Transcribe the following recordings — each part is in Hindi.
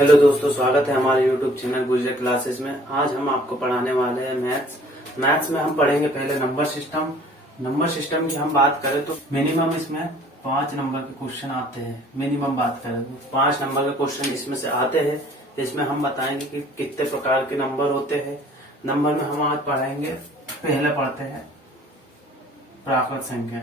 हेलो दोस्तों, स्वागत है हमारे YouTube चैनल गुजर क्लासेस में। आज हम आपको पढ़ाने वाले हैं मैथ्स में हम पढ़ेंगे पहले नंबर सिस्टम की हम बात करें तो मिनिमम इसमें 5 नंबर के क्वेश्चन आते हैं। मिनिमम बात करें तो 5 नंबर के क्वेश्चन इसमें से आते हैं। इसमें हम बताएंगे कि कितने प्रकार के नंबर होते हैं। नंबर में हम आज पढ़ेंगे, पहले पढ़ते हैं प्राकृत संख्या।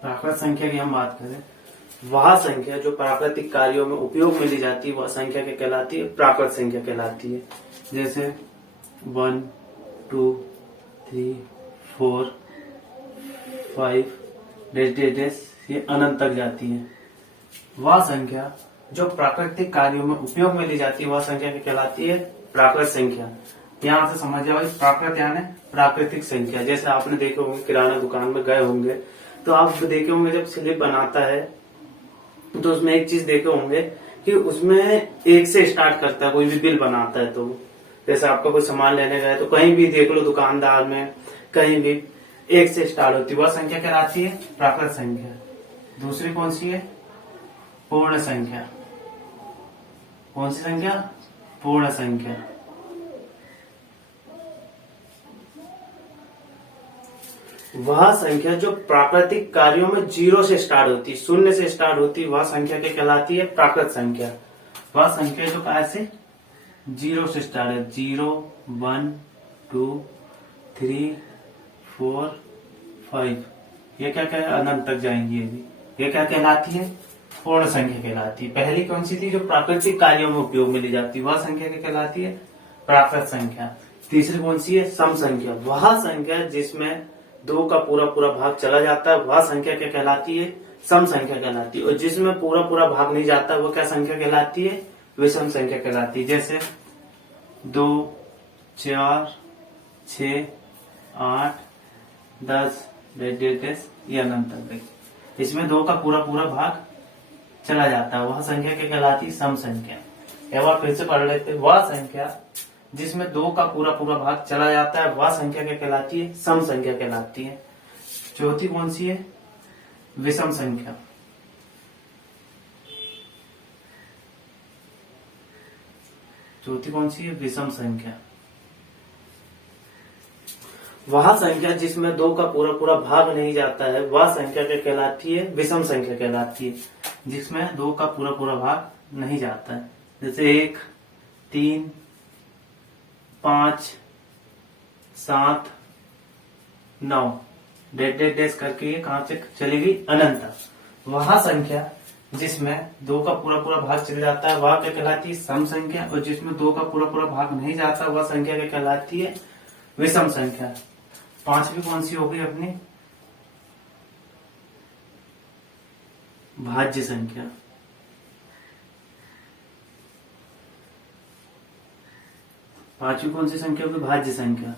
प्राकृत संख्या की हम बात करें, वह संख्या जो प्राकृतिक कार्यों में उपयोग में ली जाती है वह संख्या क्या कहलाती है? प्राकृत संख्या कहलाती है। जैसे 1, 2, 3, 4, 5 ये अनंत तक जाती है। वह संख्या जो प्राकृतिक कार्यों में उपयोग में ली जाती है वह संख्या क्या कहलाती है? प्राकृत संख्या। यहाँ से समझ जाओ, प्राकृत यानी प्राकृतिक संख्या। जैसे आपने देखे होंगे, किराना दुकान में गए होंगे तो आप देखे होंगे जब स्लिप बनाता है तो उसमें एक चीज देखे होंगे कि उसमें 1 से स्टार्ट करता है। कोई भी बिल बनाता है तो जैसे आपका कोई सामान लेने गए तो कहीं भी देख लो, दुकानदार में कहीं भी 1 से स्टार्ट होती है, वह संख्या कहलाती है प्राकृत संख्या। दूसरी कौन सी है? पूर्ण संख्या। कौन सी संख्या? पूर्ण संख्या। वह संख्या जो प्राकृतिक कार्यों में 0 से स्टार्ट होती है, 0 से स्टार्ट होती है, वह संख्या क्या कहलाती है? प्राकृत संख्या। वह संख्या जो कैसे 0 से स्टार्ट है, 0, 1, 2, 3, 4, 5, ये क्या क्या अनंत तक जाएंगी। ये क्या कहलाती है? पूर्ण संख्या कहलाती है। पहली कौन सी थी? जो प्राकृतिक कार्यों में उपयोग में ली जाती है, वह संख्या क्या कहलाती है? प्राकृत संख्या। तीसरी कौन सी है? सम संख्या। वह संख्या जिसमें 2 का पूरा भाग चला जाता है वह संख्या क्या कहलाती है? सम संख्या कहलाती है। और जिसमें पूरा भाग नहीं जाता वो क्या संख्या कहलाती है? विषम संख्या कहलाती है। जैसे 2, 4, 6, 8, 10 ये अनंत तक। इसमें 2 का पूरा भाग चला जाता है, वह संख्या क्या कहलाती है? सम संख्या। एक बार फिर से पढ़ लेते हैं। वह संख्या जिसमें 2 का पूरा भाग चला जाता है वह संख्या क्या कहलाती है? सम संख्या कहलाती है। चौथी कौन सी है? विषम संख्या। चौथी कौन सी है? विषम संख्या। वह संख्या जिसमें 2 का पूरा भाग नहीं जाता है वह संख्या क्या कहलाती है? विषम संख्या कहलाती है। जिसमें 2 का पूरा भाग नहीं जाता है, जैसे 1, 3, 5, 7, 9 करके ये कहां से चली गई? अनंत तक। वह संख्या जिसमें 2 का पूरा भाग चल जाता है वह क्या कहलाती है? सम संख्या। और जिसमें 2 का पूरा भाग नहीं जाता वह संख्या क्या कहलाती है? विषम संख्या। पांचवी कौन सी होगी अपनी? भाज्य संख्या। पांचवी कौन सी संख्या होगी? भाज्य संख्या।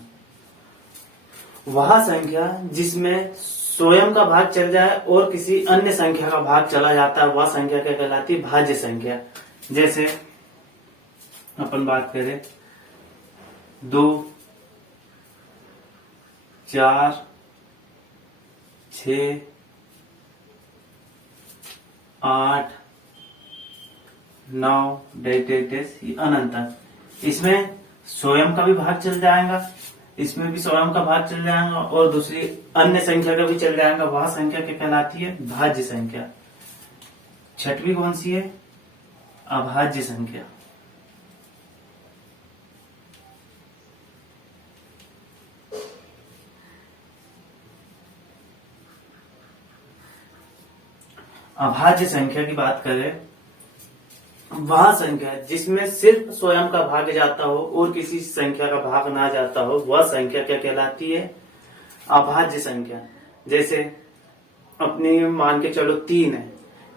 वह संख्या जिसमें स्वयं का भाग चल जाए और किसी अन्य संख्या का भाग चला जाता है वह संख्या क्या कहलाती है? भाज्य संख्या। जैसे अपन बात करें 2, 4, 6, 8, 9 ये अनंत तक। इसमें स्वयं का भी भाग चल जाएगा, इसमें भी स्वयं का भाग चल जाएगा और दूसरी अन्य संख्या का भी चल जाएगा, वह संख्या क्या कहलाती है? भाज्य संख्या। छठवीं कौन सी है? अभाज्य संख्या। अभाज्य संख्या की बात करें, वह संख्या जिसमें सिर्फ स्वयं का भाग जाता हो और किसी संख्या का भाग ना जाता हो वह संख्या क्या कहलाती है? अभाज्य संख्या। जैसे अपनी मान के चलो 3 है,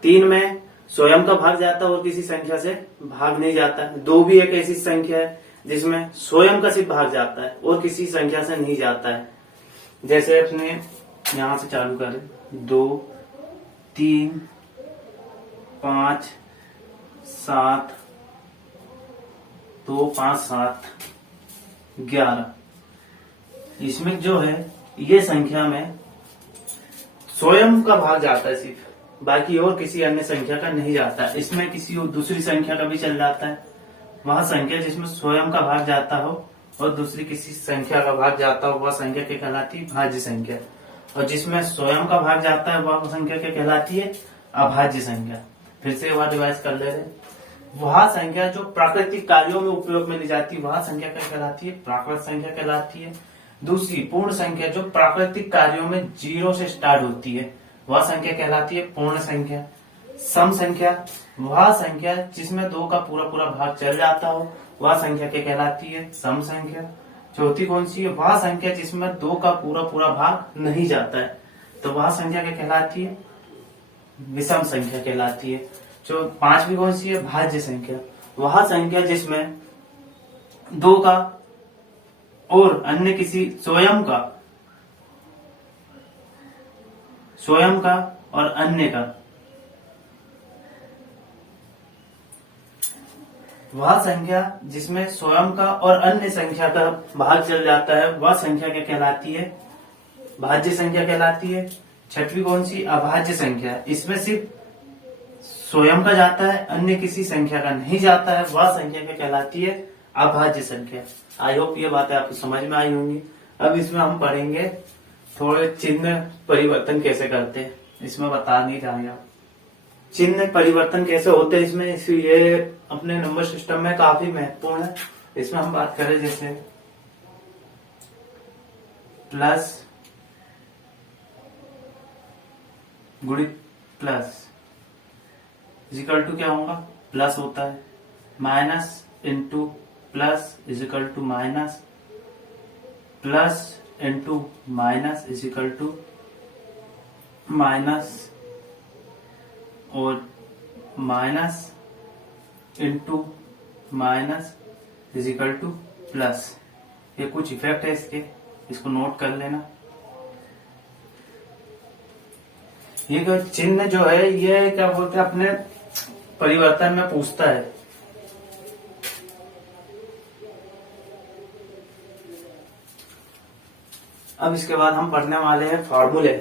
3 में स्वयं का भाग जाता है और किसी संख्या से भाग नहीं जाता है। 2 भी एक ऐसी संख्या है जिसमें स्वयं का सिर्फ भाग जाता है और किसी संख्या से नहीं जाता है। जैसे अपने यहां से चालू करें, 2, 3, 5, 7, 2, 5, 7, 11। इसमें जो है ये संख्या में स्वयं का भाग जाता है सिर्फ, बाकी और किसी अन्य संख्या का नहीं जाता है। इसमें किसी और दूसरी संख्या का भी चल जाता है। वह संख्या जिसमें स्वयं का भाग जाता हो और दूसरी किसी संख्या का भाग जाता हो वह संख्या क्या कहलाती है? भाज्य संख्या। और जिसमें स्वयं का भाग जाता है वह संख्या क्या कहलाती है? अभाज्य संख्या। फिर से वह रिवाइज कर ले रहे। वह संख्या जो प्राकृतिक कार्यों में उपयोग में ली जाती है वह संख्या क्या कहलाती है? प्राकृत संख्या कहलाती है। दूसरी पूर्ण संख्या जो प्राकृतिक कार्यों में 0 से स्टार्ट होती है वह संख्या कहलाती है पूर्ण संख्या। सम संख्या वह संख्या जिसमें 2 का पूरा पूरा भाग चल जाता हो वह संख्या क्या कहलाती है? सम संख्या। चौथी कौन सी है? वह संख्या जिसमें 2 का पूरा पूरा भाग नहीं जाता है तो वह संख्या क्या कहलाती है? विषम संख्या कहलाती है। जो पांचवी कौन सी है? भाज्य संख्या। वह संख्या जिसमें 2 का और अन्य किसी स्वयं का और अन्य का, वह संख्या जिसमें स्वयं का और अन्य संख्या का भाग चल जाता है वह संख्या क्या कहलाती है? भाज्य संख्या कहलाती है। छठवीं कौन सी? अभाज्य संख्या। इसमें सिर्फ स्वयं का जाता है अन्य किसी संख्या का नहीं जाता है वह संख्या क्या कहलाती है? अभाज्य संख्या। आई होप ये बातें आपको समझ में आई होंगी। अब इसमें हम पढ़ेंगे थोड़े चिन्ह परिवर्तन कैसे करते हैं, इसमें बता नहीं जाएंगे आप चिन्ह परिवर्तन कैसे होते हैं इसमें। ये अपने नंबर सिस्टम में काफी महत्वपूर्ण है। इसमें हम बात करें जैसे प्लस गुणित प्लस इजिकल टू क्या होगा? प्लस होता है। Minus into plus is equal to minus, plus into minus is equal to minus, और minus into minus is equal to plus. ये कुछ इफेक्ट है इसके, इसको नोट कर लेना। ये चिन्ह जो है ये क्या बोलते हैं अपने परिवर्तन में पूछता है। अब इसके बाद हम पढ़ने वाले हैं फॉर्मूले,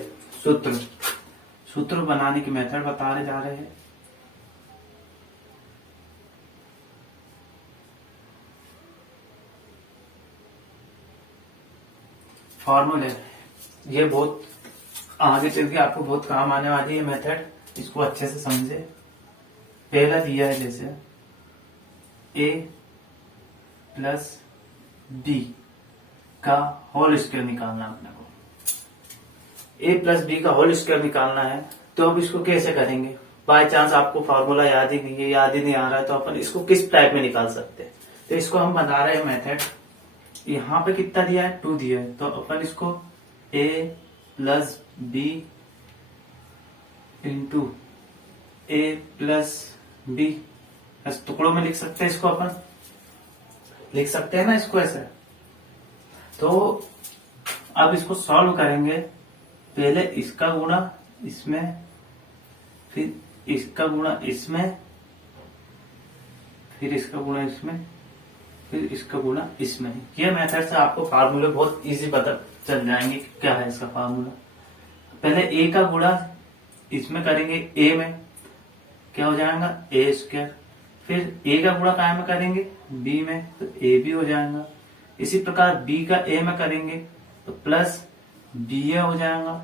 सूत्र बनाने की मेथड बताने जा रहे हैं। फॉर्मूले ये बहुत आगे चल के आपको बहुत काम आने वाली है मेथड, इसको अच्छे से समझे। पहला दिया है जैसे a प्लस बी का होल स्क्वायर निकालना अपने को। a प्लस बी का होल स्क्वायर निकालना है तो अब इसको कैसे करेंगे? बाय चांस आपको फॉर्मूला याद ही नहीं है, याद ही नहीं आ रहा है तो अपन इसको किस टाइप में निकाल सकते हैं? तो इसको हम बता रहे हैं मेथड। यहाँ पे कितना दिया है? 2 दिया है तो अपन इसको a plus B into A plus B टुकड़ों में लिख सकते हैं। इसको अपन लिख सकते हैं ना इसको ऐसे। तो अब इसको सॉल्व करेंगे। पहले इसका गुणा इसमें, फिर इसका गुणा इसमें, फिर इसका गुणा इसमें, फिर इसका गुणा इसमें। ये मेथड से आपको फार्मूले बहुत इजी पता चल जाएंगे कि क्या है इसका फार्मूला। पहले a का गुणा इसमें करेंगे a में, क्या हो जाएगा? a square. फिर a का गुणा काय में करेंगे? b में, तो a भी हो जाएगा। इसी प्रकार b का a में करेंगे तो प्लस ba हो जाएगा।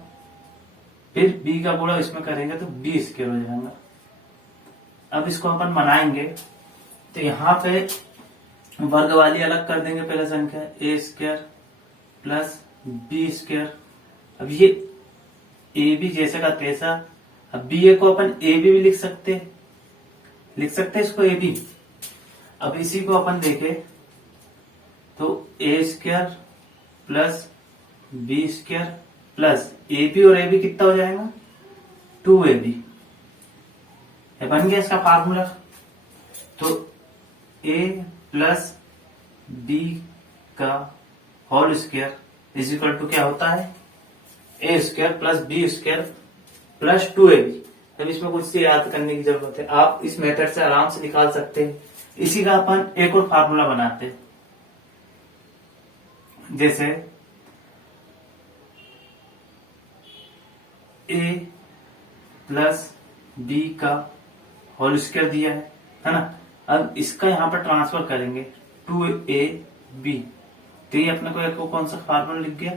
फिर b का गुणा इसमें करेंगे तो b स्क्वायर हो जाएगा। अब इसको अपन बनाएंगे तो यहाँ पे वर्ग वाली अलग कर देंगे। पहले संख्या a square plus b square. अब ये a भी जैसे का तैसा। अब b को अपन a भी लिख सकते हैं इसको a भी। अब इसी को अपन देखें तो a square plus b square plus a भी, और a भी कितना हो जाएगा? 2ab। बन गया इसका फार्मूला। तो a प्लस b का whole square is equal to क्या होता है? a square plus b square plus 2ab। अब इसमें कुछ से याद करने की जरूरत है, आप इस मेथड से आराम से निकाल सकते हैं। इसी का अपन एक और फार्मूला बनाते हैं। जैसे ए प्लस बी का होल स्क्वायर दिया है ना। अब इसका यहाँ पर ट्रांसफर करेंगे 2ab, तो ये अपने को कौन सा फार्मूला लिख गया,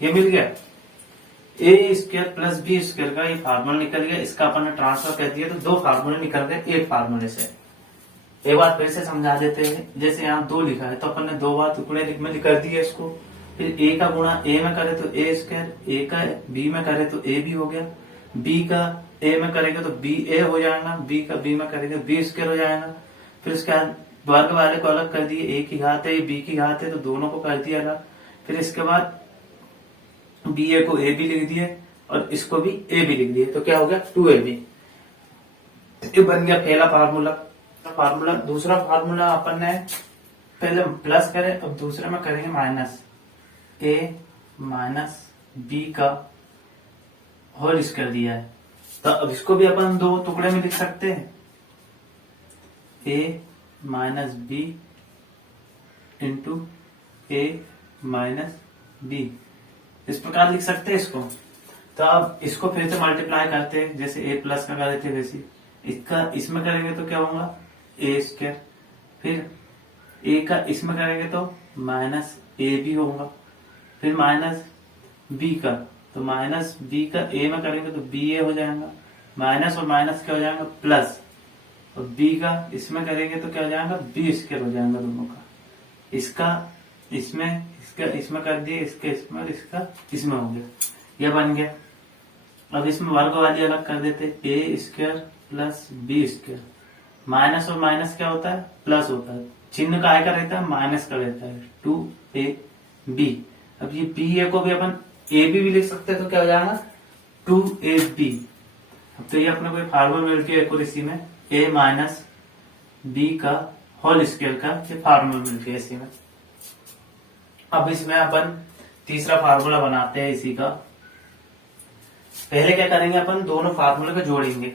ये मिल गया ए स्क्वायर प्लस बी स्क्वायर का ये फार्मूला निकल गया। इसका अपन ने ट्रांसफर कर दिया तो दो फार्मूले निकल गए एक फार्मूले से। एक बार फिर से समझा देते हैं, जैसे यहाँ 2 लिखा है तो अपन ने 2 बार टुकड़े में कर दिए इसको, फिर ए का गुणा ए में करे तो ए स्क्वायर, ए का बी में करे तो ए बी हो गया, बी का ए में करेंगे तो बी ए हो जाएगा, बी का बी में करेंगे बी स्क्वायर हो जाएगा। फिर उसके बाद वर्ग वाले को अलग कर दिए, ए की घात है बी की घात है तो दोनों को कर दिया अलग। फिर इसके बाद बी ए को ए बी लिख दिए और इसको भी ए बी लिख दिए, तो क्या हो गया 2ab। ये बन गया पहला फार्मूला। दूसरा फार्मूला अपन ने पहले प्लस करे, अब दूसरे में करेंगे माइनस, ए माइनस बी का होल स्क्वायर दिया है, तो अब इसको भी अपन 2 टुकड़े में लिख सकते हैं, ए minus B into A minus B, इस प्रकार लिख सकते हैं इसको। तो अब इसको फिर से मल्टीप्लाई करते हैं, जैसे ए प्लस का कर देते हैं वैसे इसका इसमें करेंगे तो क्या होगा ए स्क्वायर, फिर ए का इसमें करेंगे तो माइनस ए बी होगा, फिर माइनस बी का, तो माइनस बी का ए में करेंगे तो बी ए हो जाएगा, माइनस और माइनस क्या हो जाएगा प्लस, और बी का इसमें करेंगे तो क्या हो जाएगा बी स्क्वायर हो जाएगा दोनों का। इसका इसमें कर दिए, इसके इसमें और इसका इसमें हो गया, यह बन गया। अब इसमें वर्ग वाली अलग कर देते, A square plus B square, minus और माइनस क्या होता है प्लस होता है, चिन्ह का का रहता है माइनस का रहता है 2ab। अब ये बी ए को भी अपन ए बी भी लिख सकते हैं, तो क्या हो जाएगा 2ab। अब तो ये अपने को फार्मूला मिल गया एक और इसी में ए माइनस बी का होल स्क्वायर का ये फार्मूला मिल गया इसी में। अब इसमें अपन तीसरा फार्मूला बनाते हैं इसी का। पहले क्या करेंगे अपन दोनों फार्मूले को जोड़ेंगे।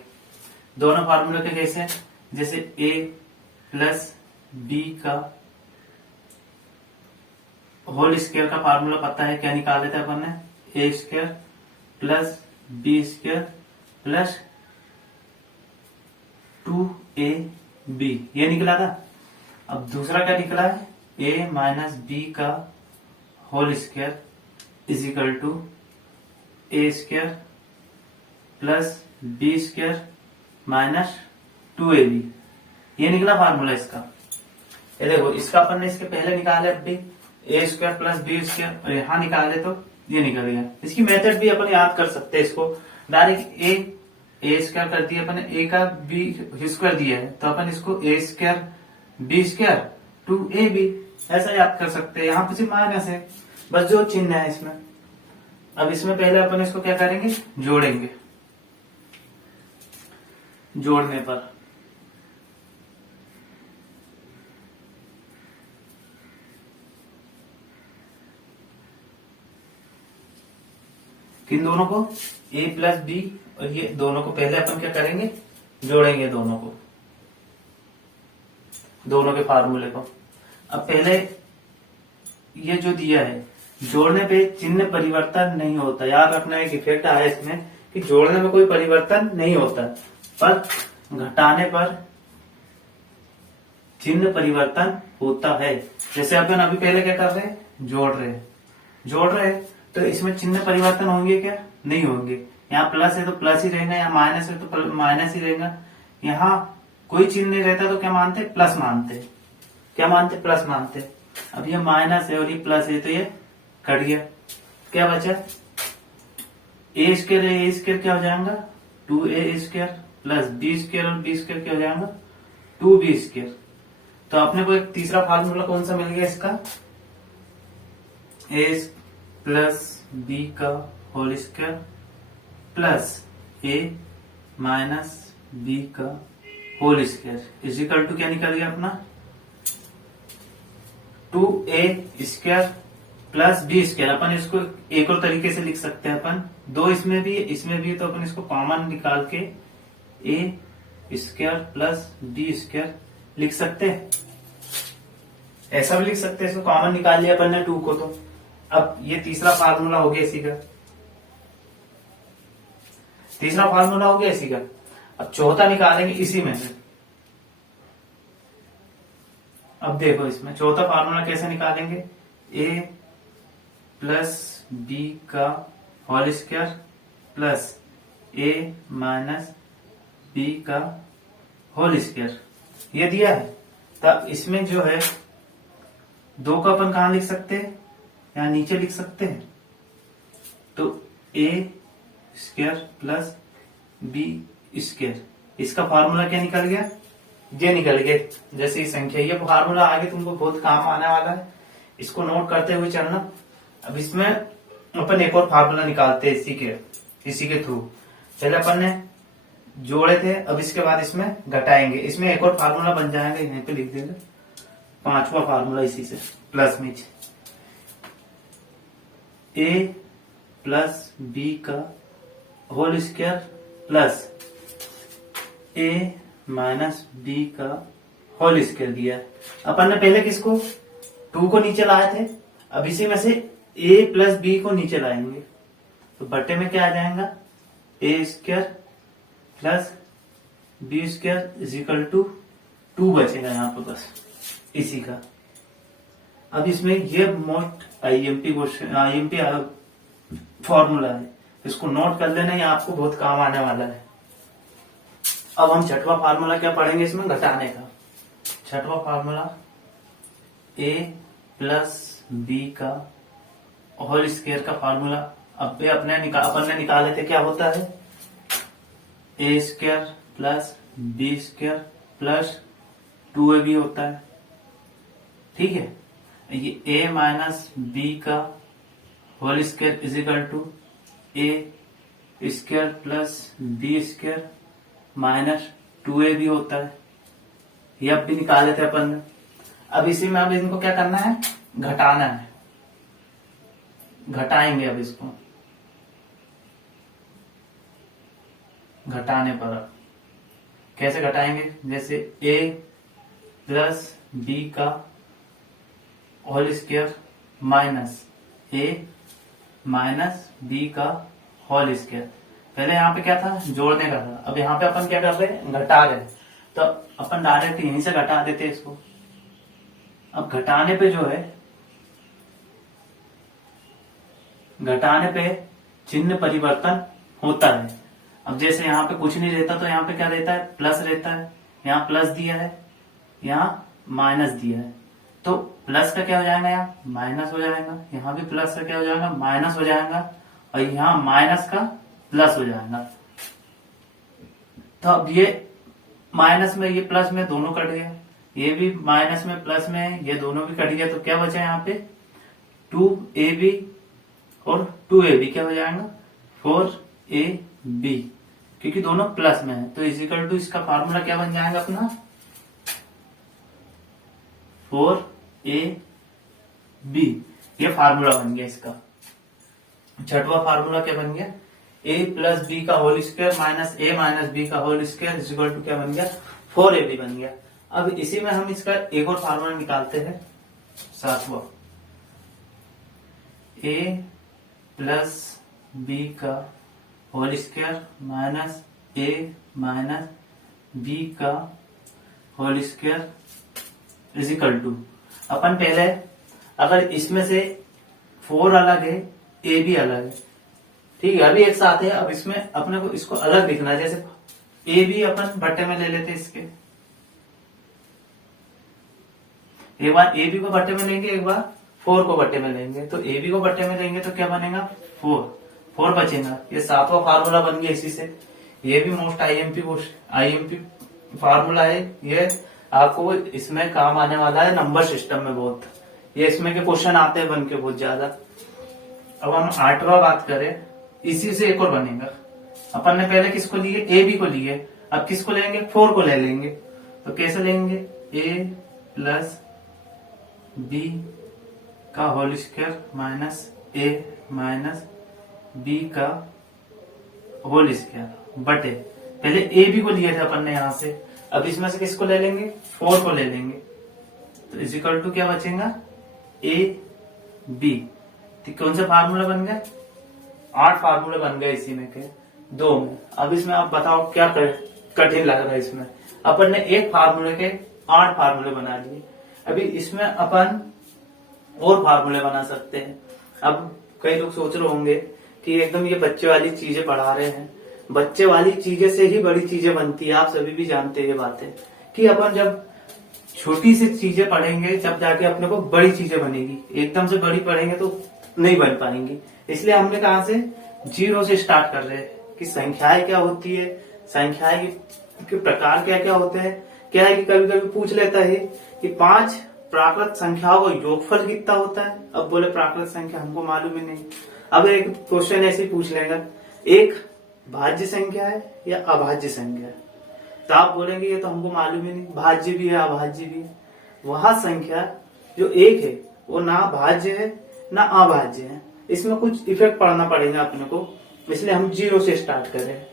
दोनों फार्मूले के कैसे, जैसे a प्लस बी का होल स्क्वायर का फार्मूला पता है, क्या निकाले थे अपन ने, A square plus B square plus 2ab, ये निकला था। अब दूसरा क्या निकला है, a माइनस बी का whole square is equal to A square plus B square minus 2ab, ये निकला फार्मूला इसका। ये देखो इसका अपन ने इसके पहले निकाले, अब भी ए स्क्वायर प्लस बी स्क्वायर, और यहाँ निकाले तो ये निकल गया। इसकी मेथड भी अपन याद कर सकते हैं, इसको डायरेक्ट ए स्क्वायर कर दिया अपन, ए का बी स्क्वायर दिया है तो अपन इसको ए स्क्वायर बी स्क्वायर 2ab ऐसा याद कर सकते हैं। यहाँ पे सिर्फ माइनस है, बस जो चिन्ह है इसमें। अब इसमें पहले अपन इसको क्या करेंगे, जोड़ेंगे। जोड़ने पर किन दोनों को, a प्लस बी, और ये दोनों को पहले अपन क्या करेंगे, जोड़ेंगे दोनों को, दोनों के फार्मूले को। अब पहले ये जो दिया है, जोड़ने पे चिन्ह परिवर्तन नहीं होता, याद रखना। एक इफेक्ट आया इसमें कि जोड़ने में कोई परिवर्तन नहीं होता, पर घटाने पर चिन्ह परिवर्तन होता है। जैसे अपन अभी पहले क्या कर रहे हैं, जोड़ रहे हैं तो इसमें चिन्ह परिवर्तन होंगे क्या, नहीं होंगे। यहाँ प्लस है तो प्लस ही रहेगा, यहाँ माइनस है तो माइनस ही रहेगा। यहाँ कोई चिन्ह नहीं रहता तो क्या मानते, प्लस मानते। क्या मानते, प्लस मानते। अब ये माइनस है और ये प्लस है तो ये कट गया, क्या बचा, ए स्क्वायर क्या हो जाएगा 2a square plus B square, और बी स्क्वायर क्या हो जाएगा 2b स्क्वायर। तो अपने को एक तीसरा फार्मूला कौन सा मिल गया इसका, ए प्लस बी का whole square plus A minus B का whole square is equal to क्या निकल गया अपना 2a square plus B square. अपन इसको एक और तरीके से लिख सकते हैं, अपन दो इसमें भी है तो अपन इसको कॉमन निकाल के ए स्क्वायर प्लस बी स्क्वायर लिख सकते हैं। ऐसा भी लिख सकते हैं, इसको कॉमन निकाल लिया अपन ने 2 को। तो अब ये तीसरा फार्मूला हो गया इसी का, तीसरा फार्मूला हो गया इसी का। अब चौथा निकालेंगे इसी में से। अब देखो इसमें चौथा फार्मूला कैसे निकालेंगे, a प्लस बी का whole square plus a minus B का होल स्क्वायर, ये दिया है। तब इसमें जो है 2 का अपन कहां लिख सकते हैं, यहां नीचे लिख सकते हैं। तो a square plus B square, इसका फार्मूला क्या निकल गया, ये निकल गया। जैसे ही संख्या, ये फार्मूला आगे तुमको बहुत काम आने वाला है, इसको नोट करते हुए चलना। अब इसमें अपन एक और फार्मूला निकालते हैं इसी के थ्रू। पहले अपन ने जोड़े थे, अब इसके बाद इसमें घटाएंगे, इसमें एक और फार्मूला बन जाएगा, यहीं पे लिख देंगे 5वां फार्मूला इसी से प्लस में a प्लस बी का whole square plus a minus B का होल स्क्वायर दिया है। अपन ने पहले किसको 2 को नीचे लाए थे, अब इसी में से a प्लस बी को नीचे लाएंगे, तो बट्टे में क्या आ जाएगा, a square plus B square is equal to 2 बचेगा यहाँ पे बस इसी का। अब इसमें ये मोस्ट आईएमपी फॉर्मूला है, इसको नोट कर लेना, ये आपको बहुत काम आने वाला है। अब हम छठवां फार्मूला क्या पढ़ेंगे इसमें, घटाने का। छठवां फार्मूला a प्लस बी का होल स्क्वायर का फार्मूला। अब अपन ने निकाले थे, क्या होता है, a square plus B square plus 2ab होता है, ठीक है। ये a माइनस बी का whole square is equal to a square plus B square minus 2ab होता है। ये अब भी निकाले थे अपन ने। अब इसी में अब इनको क्या करना है, घटाना है, घटाएंगे। अब इसको घटाने पर कैसे घटाएंगे, जैसे a प्लस बी का whole square minus a minus B का होल स्क्वायर। पहले यहाँ पे क्या था, जोड़ने का था, अब यहाँ पे अपन क्या कर रहे हैं, घटा रहे हैं। तो अपन डायरेक्ट यहीं से घटा देते हैं इसको। अब घटाने पे जो है, घटाने पे चिन्ह परिवर्तन होता है। अब जैसे यहाँ पे कुछ नहीं रहता तो यहाँ पे क्या रहता है, प्लस रहता है। यहाँ प्लस दिया है, यहाँ माइनस दिया है, तो प्लस का क्या हो जाएगा, यहाँ माइनस हो जाएगा। यहाँ भी प्लस का क्या हो जाएगा, माइनस हो जाएगा, और यहाँ माइनस का प्लस हो जाएगा। तो अब ये माइनस में ये प्लस में दोनों कट गया, ये भी माइनस में प्लस में ये दोनों भी कट गया, तो क्या बचा यहाँ पे 2ab और 2ab क्या हो जाएगा 4ab, क्योंकि दोनों प्लस में है। तो इजिकल टू इसका फार्मूला क्या बन जाएगा अपना 4ab, ये फार्मूला बन गया इसका। छठवां फार्मूला क्या बन गया, a प्लस बी का whole square minus a minus B का whole square is equal to क्या बन गया 4ab बन गया। अब इसी में हम इसका एक और फार्मूला निकालते हैं, सातवां, a प्लस बी का whole square minus a minus B का whole square is equal to, अपन पहले अगर इसमें से 4 अलग है a भी अलग है, ठीक है, अभी एक साथ है। अब इसमें अपने को इसको अलग लिखना है, जैसे a भी अपन बट्टे में ले लेते हैं इसके, एक बार a भी को बट्टे में लेंगे, एक बार 4 को बट्टे में लेंगे। तो a भी को बट्टे में लेंगे तो क्या बनेगा 4 बचेगा। ये सातवां फार्मूला बन गया इसी से। ये भी मोस्ट आईएमपी फार्मूला है, ये आपको इसमें काम आने वाला है नंबर सिस्टम में बहुत, ये इसमें के क्वेश्चन आते हैं बन के बहुत ज्यादा। अब हम 8वां बात करें, इसी से एक और बनेगा। अपन ने पहले किसको लिए, ए बी को लिए, अब किसको लेंगे 4 को ले लेंगे। तो कैसे लेंगे, a प्लस बी का whole square minus a minus B का होल स्क्वायर बटे, पहले a b को लिए थे अपन ने यहां से, अब इसमें से किसको ले लेंगे 4 को ले लेंगे। तो इज इक्वल टू क्या बचेगा, ए बी। तो कौन सा फार्मूला बन गया, 8 फार्मूले बन गए इसी में के 2 में। अब इसमें आप बताओ क्या कठिन लग रहा है। इसमें अपन ने एक फार्मूले के 8 फार्मूले बना लिए। अभी इसमें अपन और फार्मूले बना सकते हैं। अब कई लोग सोच रहे होंगे कि एकदम ये बच्चे वाली चीजें पढ़ा रहे हैं। बच्चे वाली चीजें से ही बड़ी चीजें बनती है, आप सभी भी जानते हैं ये बातें, कि अपन जब छोटी सी चीजें पढ़ेंगे जब जाके अपने को बड़ी चीजें बनेगी। एकदम से बड़ी पढ़ेंगे तो नहीं बन पाएंगी। इसलिए हमने कहा से 0 से स्टार्ट कर रहे हैं कि संख्याएं क्या होती है, संख्याएं के प्रकार क्या क्या होते हैं। क्या है कि कभी कभी पूछ लेता है कि 5 प्राकृत संख्याओं का योगफल कितना होता है। अब बोले प्राकृत संख्या हमको मालूम ही नहीं। अब एक क्वेश्चन ऐसे ही पूछ लेगा, एक भाज्य संख्या है या अभाज्य संख्या है, तो आप बोलेंगे ये तो हमको मालूम ही नहीं, भाज्य भी है अभाज्य भी है। वह संख्या जो एक है वो ना भाज्य है ना अभाज्य है, इसमें कुछ इफेक्ट पड़ना पड़ेगा अपने को, इसलिए हम 0 से स्टार्ट करें।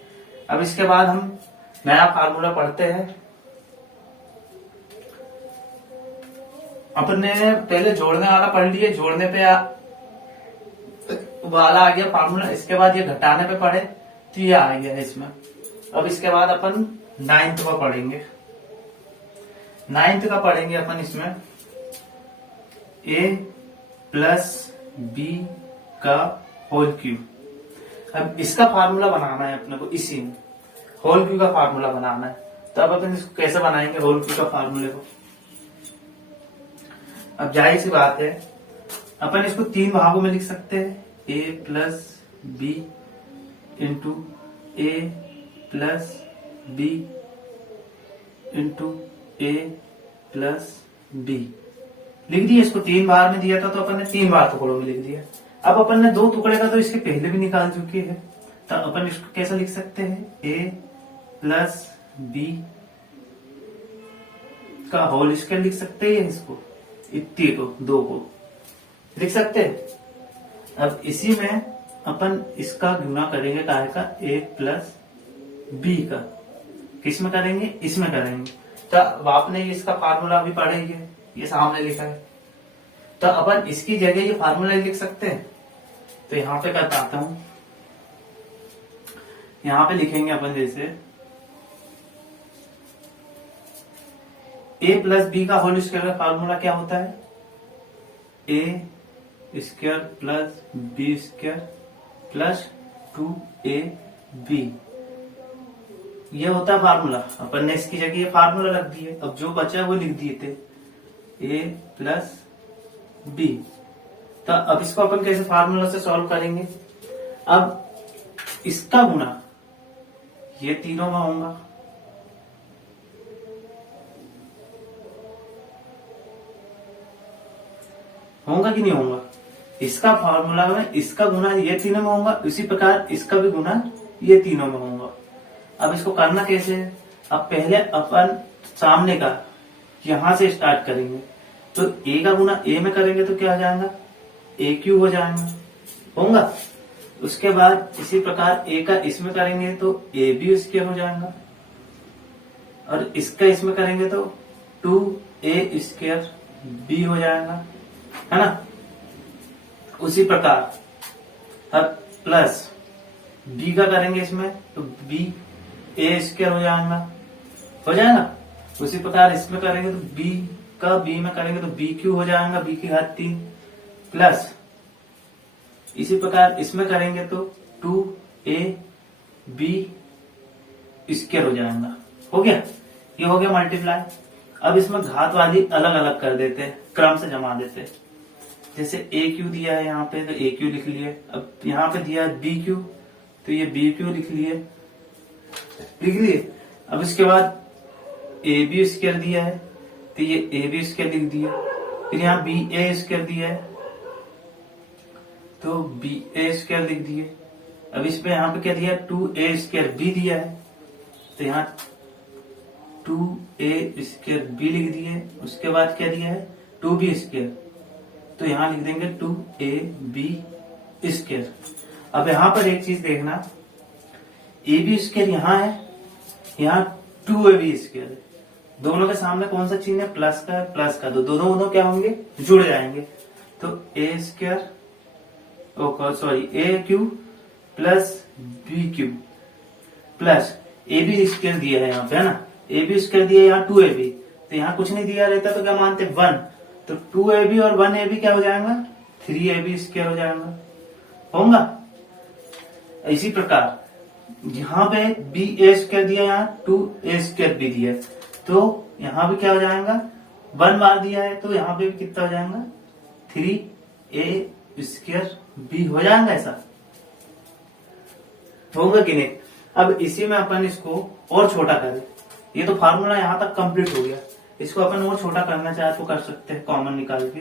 अब इसके बाद हम नया फार्मूला पढ़ते हैं। अपन ने पहले जोड़ने वाला पढ़ लिए, जोड़ने पे वाला आ गया फार्मूला। इसके बाद ये घटाने पे पढ़े तो ये आ गया इसमें। अब इसके बाद अपन 9th का पढ़ेंगे। 9th का पढ़ेंगे अपन इसमें a प्लस बी का होल क्यूब। अब इसका फार्मूला बनाना है अपने को, इसी में होल क्यूब का फार्मूला बनाना है। तो अब अपन इसको कैसे बनाएंगे होल क्यूब का फार्मूले को। अब जाहिर सी बात है अपन इसको 3 भागों में लिख सकते हैं, a plus B into A plus B into A plus B. लिख दिया इसको, 3 बार में दिया था तो अपन ने 3 बार टुकड़ों में लिख दिया। अब अपन ने 2 टुकड़े का तो इसके पहले भी निकाल चुके हैं, तो अपन इसको कैसे लिख सकते हैं, a प्लस बी का होल स्क्वायर लिख सकते हैं। इसको इतनी को 2 को लिख सकते हैं। अब इसी में अपन इसका गुना करेंगे काहे का, a प्लस बी का। किस में करेंगे, इसमें करेंगे। तो अब आपने इसका फार्मूला अभी पढ़े ही है, ये सामने लिखा है। तो अपन इसकी जगह ये फार्मूला लिख सकते हैं। तो यहां पे बताता हूं, यहां पे लिखेंगे अपन जैसे a प्लस बी का होल स्क्वायर का फार्मूला क्या होता है, a square plus B square plus 2ab, ये होता है फार्मूला। अपन ने इसकी जगह ये फार्मूला रख दिए। अब जो बचा वो लिख दिए थे a प्लस बी। तो अब इसको अपन कैसे फार्मूला से सॉल्व करेंगे। अब इसका गुना ये तीनों में होगा, होगा कि नहीं होगा। इसका फार्मूला में इसका गुना ये तीनों में होगा, इसी प्रकार इसका भी गुना ये तीनों में होगा। अब इसको करना कैसे है, अब पहले अपन सामने का यहां से स्टार्ट करेंगे। तो a का गुना a में करेंगे तो क्या हो जाएगा, a क्यूब हो जाएगा, होगा। उसके बाद इसी प्रकार a का इसमें करेंगे तो a भी स्क्वायर हो जाएगा, और इसका इसमें करेंगे तो 2a स्क्वायर b हो जाएगा, है ना। उसी प्रकार अब प्लस b का करेंगे इसमें तो b a स्क्वायर हो जाएगा। उसी प्रकार इसमें करेंगे तो b का b में करेंगे तो b क्यूब हो जाएगा, b की घात 3 प्लस इसी प्रकार इसमें करेंगे तो 2ab स्क्वायर हो जाएगा। हो गया, ये हो गया मल्टीप्लाई। अब इसमें घात वाली अलग अलग कर देते हैं, क्रम से जमा देते हैं। जैसे a क्यू दिया है यहाँ पे तो a क्यू लिख लिए। अब यहाँ पे दिया है b क्यू तो ये b क्यू लिख लिए। अब इसके बाद ए बी स्क्वायर दिया है तो ये ए बी स्क्वायर लिख दिया। फिर यहाँ बी ए स्क्वायर दिया है तो बी ए स्क्वायर लिख दिए। अब इसमें यहाँ पे क्या दिया, 2a स्क्वायर बी दिया है तो यहाँ 2a स्क्वायर बी लिख दिए। उसके बाद क्या दिया है, 2b स्क्वायर, तो यहाँ लिख देंगे 2ab स्क्वायर। अब यहाँ पर एक चीज देखना, ए बी स्क्वायर यहाँ है, यहाँ 2ab स्क्वायर है, दोनों के सामने कौन सा चिन्ह है, प्लस का है, प्लस का, तो दोनों क्या होंगे, जुड़ जाएंगे। तो A square A cube plus B cube plus A B square दिया है यहाँ पे, है ना, ए बी स्क्वायर दिया है यहाँ 2ab, तो यहाँ कुछ नहीं दिया रहता तो क्या मानते 1, तो 2ab और 1ab क्या हो जाएगा, 3ab स्क्वायर हो जाएगा, होगा। इसी प्रकार यहाँ पे बी ए स्क्वायर दिया, यहाँ 2a स्क्वायर भी दिया, तो यहाँ भी क्या हो जाएगा, 1 बार दिया है तो यहाँ पे भी कितना हो जाएगा, 3a स्क्वायर बी हो जाएगा। ऐसा होगा कि नहीं। अब इसी में अपन इसको और छोटा करें, ये तो फार्मूला यहां तक कंप्लीट हो गया, इसको अपन और छोटा करना चाहे तो कर सकते हैं, कॉमन निकाल के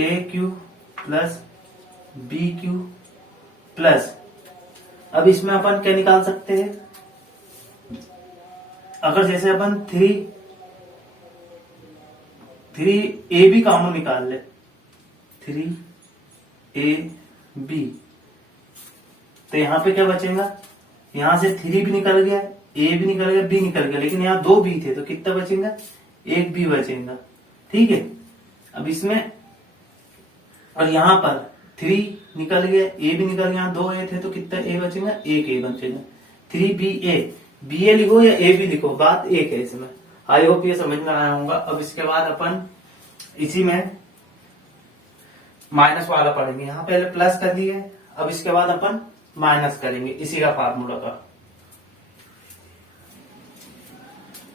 A cube plus B cube plus, अब इसमें अपन क्या निकाल सकते हैं, अगर जैसे अपन 3ab कॉमन निकाल ले, 3ab, तो यहाँ पे क्या बचेगा, यहां से 3 भी निकल गया, a भी निकल गया, b निकल गया, लेकिन यहाँ 2 b थे तो कितना बचेगा, 1 b बचेगा। ठीक है, अब इसमें और यहाँ पर 3 निकल गया, a भी निकल गया, 2 a थे तो कितना a बचेगा, 1 a बचेगा। 3ba, ba लिखो या a भी लिखो, बात एक है इसमें। आई होप ये समझ में आया होगा। अब इसके बाद अपन इसी में माइनस वाला पढ़ेंगे, यहाँ पहले प्लस कर दिए, अब इसके बाद अपन माइनस करेंगे इसी का फार्मूला का।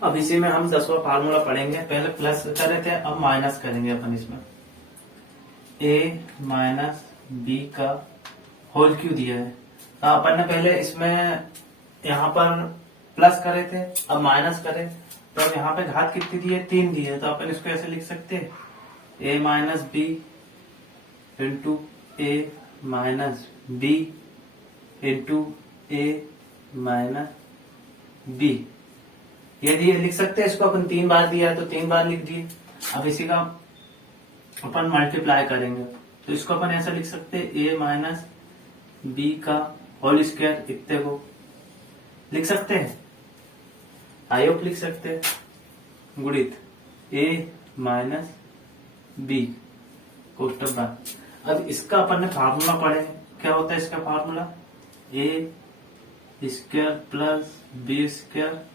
अब इसी में हम 10वां फार्मूला पढ़ेंगे, पहले प्लस कर रहे थे, अब माइनस करेंगे अपन इसमें। a माइनस बी का होल क्यू दिया है, तो अपन ने पहले इसमें यहाँ पर प्लस करे थे, अब माइनस करें, तो अब यहाँ पे घात कितनी दी है, 3 दी है, तो अपन इसको ऐसे लिख सकते हैं, a minus B into A minus B into A minus B, ये लिख सकते हैं। इसको अपन 3 बार दिया है तो 3 बार लिख दिए। अब इसी का अपन मल्टीप्लाई करेंगे, तो इसको अपन ऐसा लिख सकते हैं, ए माइनस बी का होल स्क्वायर, इतने को लिख सकते हैं, आई होप लिख सकते हैं, गुणित ए माइनस बी कोष्टक बंद। अब इसका अपन ने फार्मूला पढ़े, क्या होता है इसका formula, A square plus B square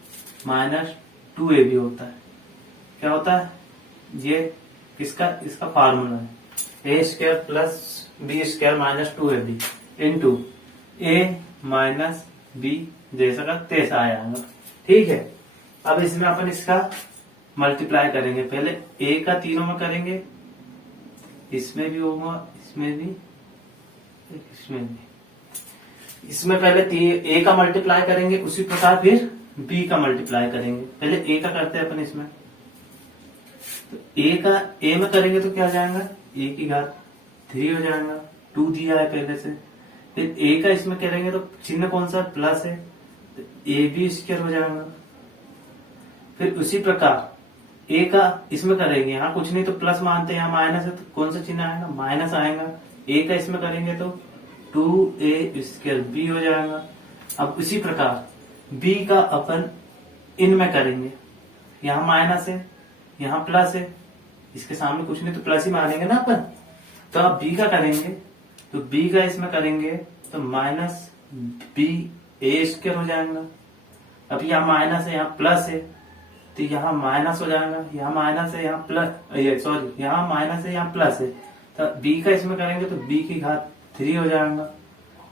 minus 2ab होता है। क्या होता है ये, किसका, इसका फार्मूला है, A square plus B square minus 2ab into A minus B, जैसा का तैसा आया। ठीक है, अब इसमें अपन इसका मल्टीप्लाई करेंगे, पहले ए का तीनों में करेंगे, इसमें भी होगा, इसमें भी, इसमें भी, इसमें पहले ए का मल्टीप्लाई करेंगे, उसी प्रकार फिर बी का मल्टीप्लाई करेंगे। पहले ए का करते हैं अपन इसमें, तो ए में करेंगे तो क्या हो जाएगा, ए की घात 3 हो जाएगा, 2 दिया है पहले से। फिर ए का इसमें करेंगे तो चिन्ह कौन सा, प्लस है, तो ए बी स्क्वायर हो जाएगा। फिर उसी प्रकार ए का इसमें करेंगे, यहाँ कुछ नहीं तो प्लस मानते हैं, यहाँ माइनस है तो कौन सा चिन्ह आएगा, माइनस आएगा। ए का इसमें करेंगे तो 2a स्क्वायर बी हो जाएगा। अब उसी प्रकार बी का अपन इनमें करेंगे, यहाँ माइनस है, यहाँ प्लस है, इसके सामने कुछ नहीं तो प्लस ही मानेंगे ना अपन। तो अब बी का करेंगे, तो बी का इसमें करेंगे तो माइनस बी ए स्क्वायर हो जाएगा। अब यहाँ माइनस है, यहाँ प्लस है, तो यहाँ माइनस हो जाएगा, यहाँ माइनस है, यहाँ प्लस, सॉरी यहाँ माइनस है, यहाँ प्लस है, तो बी का इसमें करेंगे तो बी की घात 3 हो जाएगा।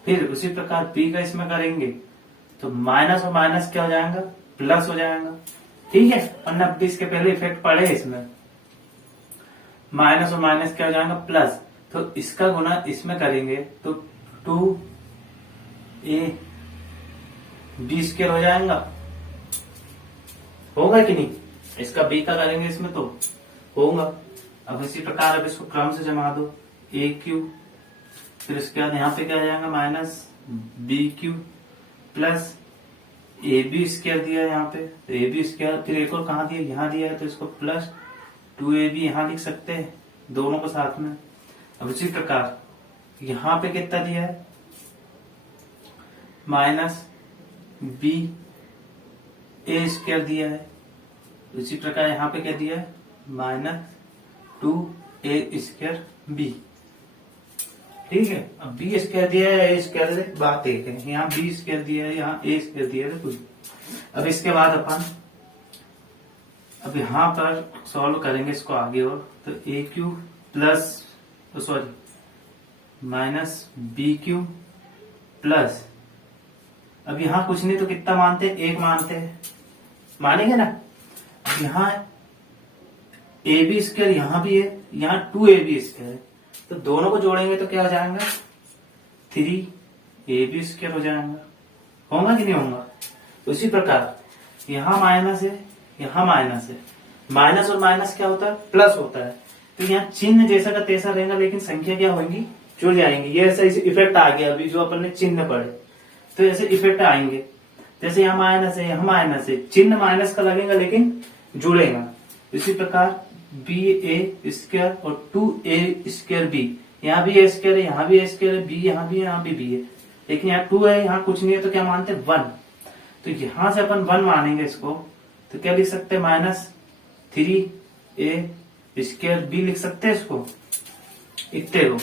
फिर उसी प्रकार बी का इसमें करेंगे तो माइनस और माइनस क्या हो जाएगा, प्लस हो जाएगा। ठीक है, और 90 के पहले इफेक्ट पड़े इसमें, माइनस और माइनस क्या हो जाएगा, प्लस, तो इसका गुना इसमें करेंगे तो 2a बी स्क्वायर हो जाएगा, होगा कि नहीं। इसका बी का करेंगे इसमें तो होगा। अब इसी प्रकार अब इसको क्रम से जमा दो, ए क्यू, फिर इसके बाद यहाँ पे क्या आ जाएगा, minus B cube plus A B square दिया है यहाँ पे, तो ए बी स्क्वायर, फिर एक और कहाँ दिया, यहाँ दिया है, तो इसको प्लस 2ab यहाँ लिख सकते हैं दोनों को साथ में। अब इसी प्रकार यहाँ पे कितना दिया है, माइनस बी ए स्क्वायर दिया है, इसी प्रकार यहाँ पे क्या दिया है -2a स्क्वायर बी। ठीक है, अब बी स्क्वायर दिया है, ए स्क्वायर बात एक है, यहाँ बी स्क्वायर दिया है, यहाँ ए स्क्वायर दिया है कुछ। अब इसके बाद अपन अब यहाँ पर सॉल्व करेंगे इसको आगे और, तो A cube plus sorry minus B cube plus, अब यहाँ कुछ नहीं तो कितना मानते हैं, एक मानते हैं, मानेंगे ना। यहाँ ए बी स्क्वायर यहाँ भी है, यहाँ 2ab स्क्वायर है, तो दोनों को जोड़ेंगे तो क्या हो जाएगा 3ab स्क्वायर हो जाएगा, होगा कि नहीं होगा। उसी प्रकार यहाँ माइनस है, यहाँ माइनस है, माइनस और माइनस क्या होता है प्लस होता है, तो यहाँ चिन्ह जैसा का तैसा रहेगा लेकिन संख्या क्या होगी जुड़ जाएंगी। ये ऐसा इफेक्ट आ गया अभी जो अपन ने चिन्ह पढ़े, तो ऐसे इफेक्ट आएंगे। जैसे यहाँ माइनस है, यहाँ माइनस है, चिन्ह माइनस का लगेगा लेकिन जुड़ेगा। इसी प्रकार बी ए स्क्वायर और 2a स्क्वायर बी, यहाँ भी ए स्क्वायर है, यहाँ भी ए स्क्वायर है, बी यहाँ भी है, यहाँ भी बी है, लेकिन यहाँ 2 है, यहाँ कुछ नहीं है, तो क्या मानते 1। तो यहां से अपन 1 मानेंगे इसको, तो क्या लिख सकते हैं -3a स्क्वायर बी लिख सकते हैं, इसको इतने को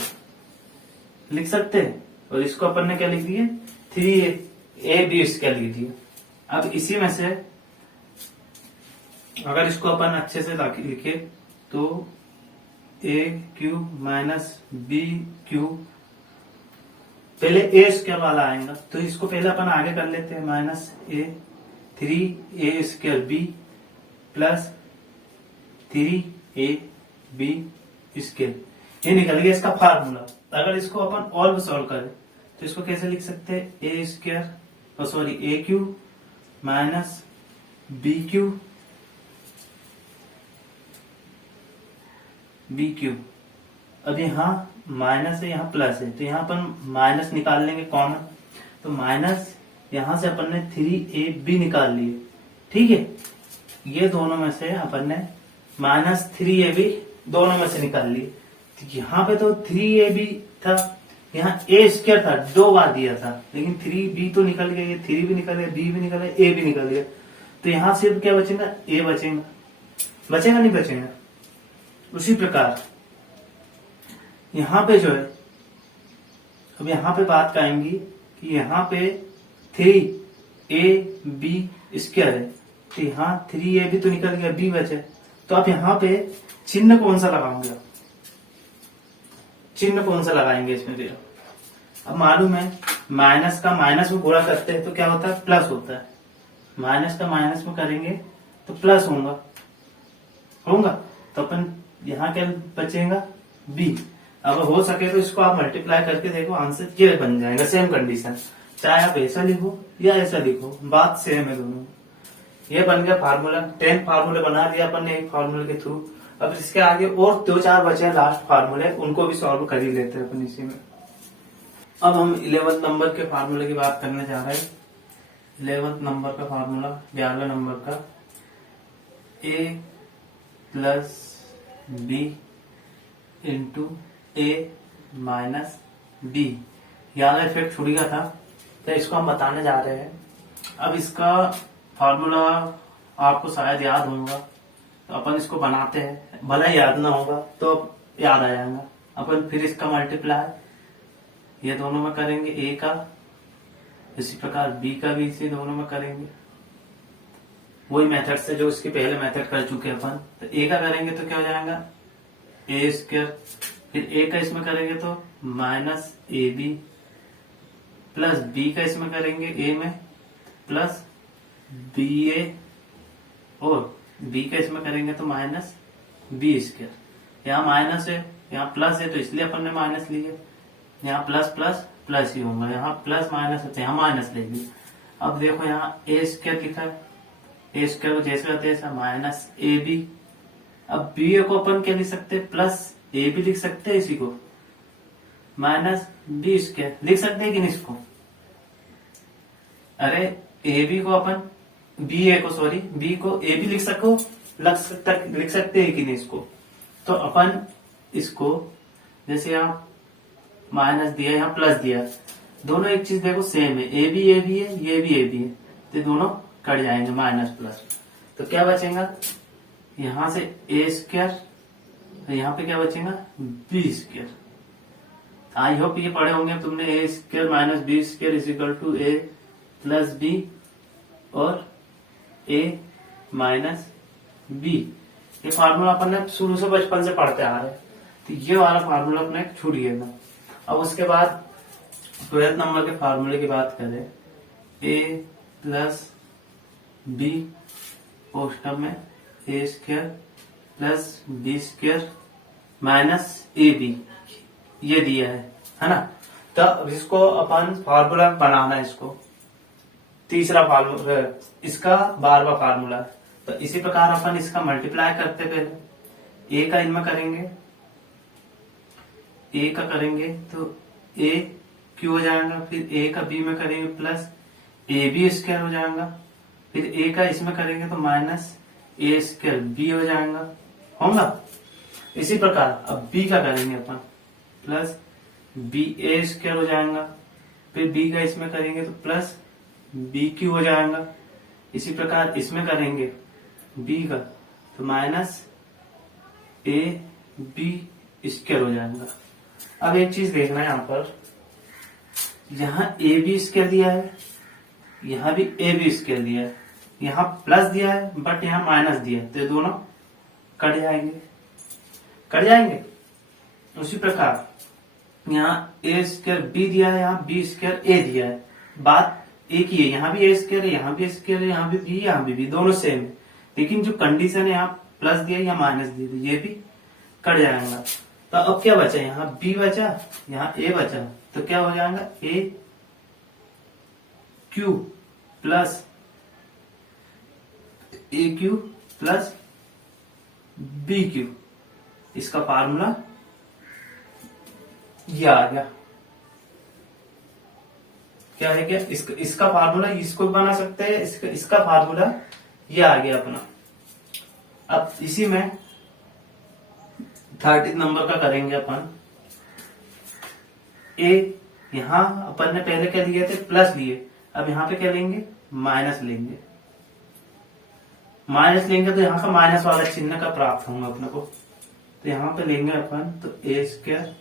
लिख सकते हैं। और इसको अपन ने क्या लिख दिया 3ab स्क्वायर लिख दिया। अब इसी में से अगर इसको अपन अच्छे से लिखे तो a cube minus B cube, पहले ए स्क्वायर वाला आएगा, तो इसको पहले अपन आगे कर लेते हैं -3a square B plus 3ab square, ये निकल गया इसका फार्मूला। अगर इसको अपन और भी सॉल्व करें तो इसको कैसे लिख सकते हैं A square sorry A cube minus B cube B cube. अब यहाँ माइनस है, यहाँ प्लस है, तो यहाँ अपन माइनस निकाल लेंगे कॉमन, तो माइनस यहां से अपन ने 3ab निकाल लिए। ठीक है, ये दोनों में से अपन ने -3ab दोनों में से निकाल लिए। तो यहाँ पे तो 3ab था, यहाँ a स्क्वायर था, 2 बार दिया था, लेकिन 3b तो निकल गया, ये 3 भी निकल गया, b भी निकल गया, a भी निकल गया, तो यहाँ सिर्फ क्या बचेगा a बचेगा, बचेगा नहीं बचेगा। उसी प्रकार यहाँ पे जो है, अब यहाँ पे बात आएंगी कि यहाँ पे 3ab स्क्वायर है, तो यहाँ 3ab तो निकल गया, b बचे, तो आप यहाँ पे चिन्ह कौन सा लगाओगे, चिन्ह कौन सा लगाएंगे इसमें भी। अब मालूम है माइनस का माइनस में गुणा करते हैं तो क्या होता है प्लस होता है, माइनस का माइनस में करेंगे तो प्लस होगा, तो अपन यहाँ क्या बचेगा b। अब हो सके तो इसको आप मल्टीप्लाई करके देखो, आंसर ये बन जाएगा। सेम कंडीशन, चाहे आप ऐसा लिखो या ऐसा लिखो, बात सेम है दोनों। ये बन गया फार्मूला, 10 फार्मूले बना दिया अपन ने एक फार्मूले के थ्रू। अब इसके आगे और 2-4 बचे हैं लास्ट फार्मूले, उनको भी सॉल्व कर ही लेते हैं अपन इसी में। अब हम 11th नंबर के फार्मूले की बात करने जा रहे हैं। 11th नंबर का फार्मूला, 11वें नंबर का, a plus B into a minus B, याद इफेक्ट छूट गया था, तो इसको हम बताने जा रहे हैं। अब इसका फार्मूला आपको शायद याद होगा, तो अपन इसको बनाते हैं, भला याद ना होगा तो याद आ जाएगा। अपन फिर इसका मल्टीप्लाई ये दोनों में करेंगे a का, इसी प्रकार b का भी इसी दोनों में करेंगे, वही मेथड से जो इसके पहले मेथड कर चुके हैं अपन। तो a का करेंगे तो क्या हो जाएगा a स्क्वायर, फिर a का इसमें करेंगे तो -ab प्लस b का इसमें करेंगे a में प्लस ba, और b का इसमें करेंगे तो -b स्क्वायर। यहाँ माइनस है, यहाँ प्लस है, तो इसलिए अपन ने माइनस लिया, यहाँ प्लस प्लस प्लस ही होगा, यहाँ प्लस माइनस है, यहाँ माइनस ले लिया। अब देखो यहाँ a स्क्वायर लिखा है, a स्क्वायर को जैसे रहते हैं -ab। अब b को अपन क्या लिख सकते हैं +ab लिख सकते हैं, इसी को -b स्क्वायर लिख सकते हैं कि नहीं इसको। अरे ab को अपन b को ab लिख सकते हैं कि नहीं इसको। तो अपन इसको जैसे यहाँ माइनस दिया, यहाँ प्लस दिया, दोनों एक चीज देखो सेम है, a भी है, ये भी ab है, तो दोनों कट जाएंगे माइनस प्लस। तो क्या बचेगा यहां से ए स्क्वायर, यहाँ पे क्या बचेगा बी स्क्वायर। आई होप ये पढ़े होंगे तुमने, A square minus B square is equal to A plus B और ए माइनस बी। ये फार्मूला अपन ने शुरू से बचपन से पढ़ते आ रहे हैं, तो ये वाला फार्मूला अपने छूट गया था। अब उसके बाद 12th नंबर के फार्मूले की बात करें, ए प्लस बी पोस्टअप में A square plus B square minus A B, ये दिया है ना। तो अब इसको अपन फार्मूला बनाना है, इसको तीसरा फार्मूला, इसका 12वां फार्मूला है। तो इसी प्रकार अपन इसका मल्टीप्लाई करते पहले ए का इनमें करेंगे, ए का करेंगे तो ए क्यू हो जाएगा, फिर ए का बी में करेंगे प्लस ए बी स्क्वायर हो जाएगा, फिर ए का इसमें करेंगे तो माइनस ए स्क्वायर बी हो जाएगा, होगा। इसी प्रकार अब बी का करेंगे अपन प्लस बी ए स्क्वायर हो जाएगा, फिर बी का इसमें करेंगे तो प्लस बी क्यू हो जाएगा। इसी प्रकार इसमें करेंगे बी का तो माइनस ए बी स्क्वायर हो जाएगा। अब एक चीज देखना है यहाँ पर, यहाँ ए बी स्क्वायर दिया है, यहाँ भी ए बी स्क्वायर दिया है, यहाँ प्लस दिया है बट यहाँ माइनस दिया है, तो ये दोनों कट जाएंगे, कट जाएंगे। उसी प्रकार यहाँ ए स्क्वायर बी दिया है, यहाँ बी स्क्वायर ए दिया है, बात एक ही है, यहाँ भी ए स्क्वायर है, यहाँ भी स्क्वायर है, यहाँ भी बी, यहाँ भी दोनों सेम है, लेकिन जो कंडीशन है यहाँ प्लस दिया या माइनस दिया, ये भी कट जाएगा। तो अब क्या बचा, यहाँ बी बचा, यहाँ ए बचा, तो क्या हो जाएगा ए क्यू प्लस ए क्यू प्लस बी क्यू, इसका फार्मूला ये आ गया। क्या है क्या, इसका फार्मूला इसको भी बना सकते हैं, इसका फार्मूला ये आ गया अपना। अब इसी में 30 नंबर का करेंगे अपन, ए यहां अपन ने पहले क्या लिए थे प्लस लिए, अब यहाँ पे क्या लेंगे माइनस लेंगे, माइनस लेंगे तो यहाँ का माइनस वाला चिन्ह का प्राप्त होगा अपने को। तो यहाँ पे लेंगे अपन तो A square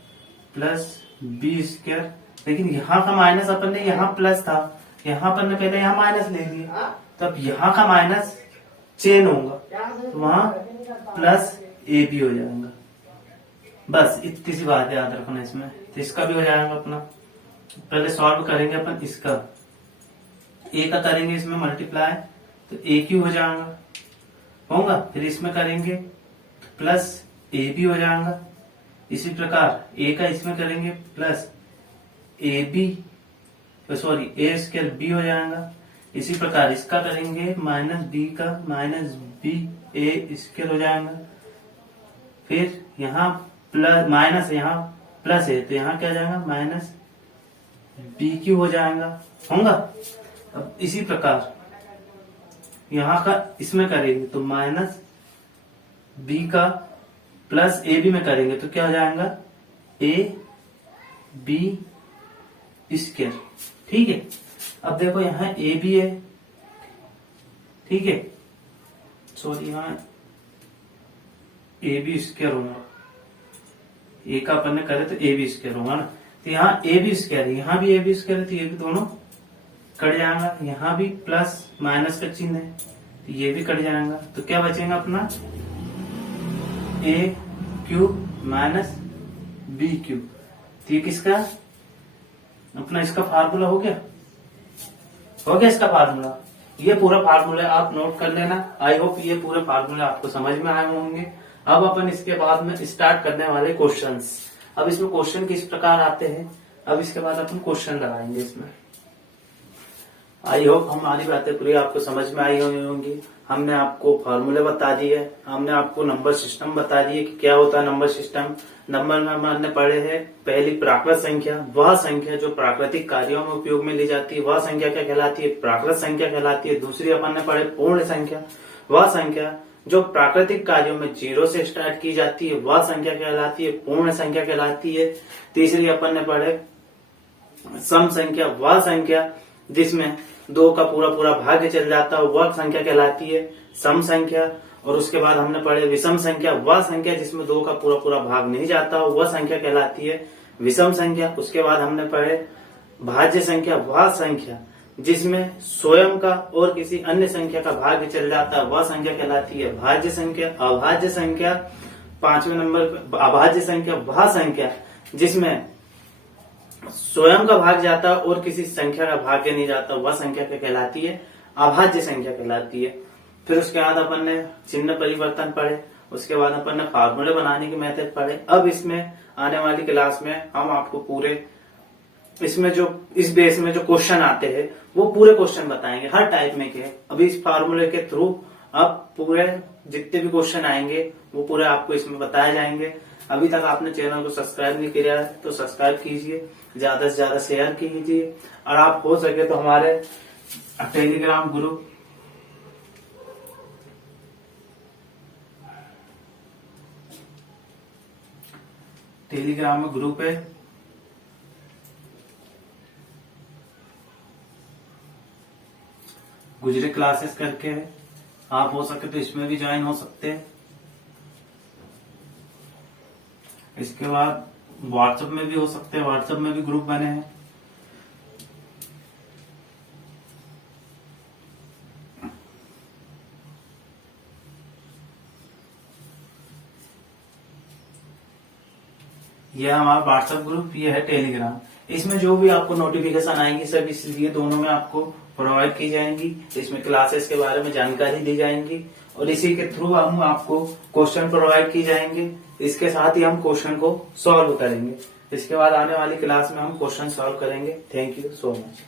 plus B square, लेकिन यहाँ का माइनस अपन ने यहाँ प्लस था, यहाँ अपन ने पहले यहाँ माइनस ले लिया, तो अब यहाँ का माइनस चेन होगा तो वहां प्लस ए बी हो जाएगा। बस इतनी सी बात याद रखना इसमें। तो इसका भी हो जाएगा अपना, पहले सॉल्व करेंगे अपन इसका, ए का करेंगे इसमें मल्टीप्लाई तो ए क्यू हो जाएगा, होगा। फिर इसमें करेंगे प्लस ए बी हो जाएगा। इसी प्रकार ए का इसमें करेंगे plus A B, sorry A square B हो जाएगा। इसी प्रकार इसका करेंगे माइनस बी का माइनस बी ए स्क्वायर हो जाएगा। फिर यहाँ प्लस माइनस यहाँ प्लस है तो यहाँ क्या जाएगा माइनस बी क्यू हो जाएगा, होगा। अब इसी प्रकार यहाँ का इसमें करेंगे तो माइनस बी का प्लस ए बी में करेंगे तो क्या हो जाएगा ए बी स्क्वायर, ठीक है। अब देखो यहाँ ए बी है, ठीक है, सॉरी यहाँ ए बी स्क्वायर होगा, ए का अपन ने करे तो ए बी स्क्वायर होगा ना। तो यहाँ ए बी स्क्वायर है, यहाँ भी ए बी स्क्वायर है, तो ये भी दोनों कट जाएगा। यहाँ भी प्लस माइनस का चिन्ह है तो ये भी कट जाएगा। तो क्या बचेगा अपना ए क्यू माइनस बी क्यू। तो ये किसका अपना इसका फार्मूला हो गया, हो गया इसका फार्मूला। ये पूरा फार्मूला आप नोट कर लेना। आई होप ये पूरे फार्मूले आपको समझ में आए होंगे। अब अपन इसके बाद में स्टार्ट करने वाले क्वेश्चंस। अब इसमें क्वेश्चन किस प्रकार आते हैं, अब इसके बाद अपन क्वेश्चन लगाएंगे इसमें। आई होप हमारी बातें पूरी आपको समझ में आई होंगी। हमने आपको फॉर्मूले बता दिए, हमने आपको नंबर सिस्टम बता दिए कि क्या होता है नंबर सिस्टम। नंबर हमने पढ़े हैं पहली प्राकृत संख्या, वह संख्या जो प्राकृतिक कार्यों में उपयोग में ली जाती है वह संख्या क्या कहलाती है, प्राकृत संख्या कहलाती है। दूसरी अपन ने पढ़े पूर्ण संख्या, वह संख्या जो प्राकृतिक कार्यों में 0 से स्टार्ट की जाती है वह संख्या कहलाती है, पूर्ण संख्या कहलाती है। तीसरी अपन ने पढ़े सम संख्या, वह संख्या जिसमें 2 का पूरा पूरा भाग्य चल जाता है वह संख्या कहलाती है सम संख्या। और उसके बाद हमने पढ़े विषम संख्या, वह संख्या जिसमें 2 का पूरा पूरा भाग नहीं जाता वह संख्या कहलाती है विषम संख्या। उसके बाद हमने पढ़े भाज्य संख्या, वह संख्या जिसमें स्वयं का और किसी अन्य संख्या का भाग्य चल जाता है वह संख्या कहलाती है भाज्य संख्या। अभाज्य संख्या 5वें नंबर पे, अभाज्य संख्या वह संख्या जिसमें स्वयं का भाग जाता है और किसी संख्या का भाग्य नहीं जाता वह संख्या क्या कहलाती है अभाज्य संख्या कहलाती है। फिर उसके बाद अपन ने चिन्ह परिवर्तन पढ़े, उसके बाद अपन ने फार्मूले बनाने की मेथड पढ़े। अब इसमें आने वाली क्लास में हम आपको पूरे इसमें जो इस बेस में जो क्वेश्चन आते हैं वो पूरे क्वेश्चन बताएंगे हर टाइप में के। अभी इस फार्मूले के थ्रू अब पूरे जितने भी क्वेश्चन आएंगे वो पूरे आपको इसमें बताए जाएंगे। अभी तक आपने चैनल को सब्सक्राइब नहीं किया है तो सब्सक्राइब कीजिए, ज्यादा से ज्यादा शेयर कीजिए और आप हो सके तो हमारे टेलीग्राम में ग्रुप है, गुजरे क्लासेस करके है, आप हो सके तो इसमें भी ज्वाइन हो सकते हैं। इसके बाद व्हाट्सएप में भी हो सकते हैं, व्हाट्सएप में भी ग्रुप बने हैं। यह हमारा व्हाट्सएप ग्रुप, ये है टेलीग्राम। इसमें जो भी आपको नोटिफिकेशन आएंगी सब इसलिए दोनों में आपको प्रोवाइड की जाएंगी। इसमें क्लासेस के बारे में जानकारी दी जाएंगी और इसी के थ्रू हम आपको क्वेश्चन प्रोवाइड की जाएंगे। इसके साथ ही हम क्वेश्चन को सॉल्व करेंगे। इसके बाद आने वाली क्लास में हम क्वेश्चन सॉल्व करेंगे। Thank you so much.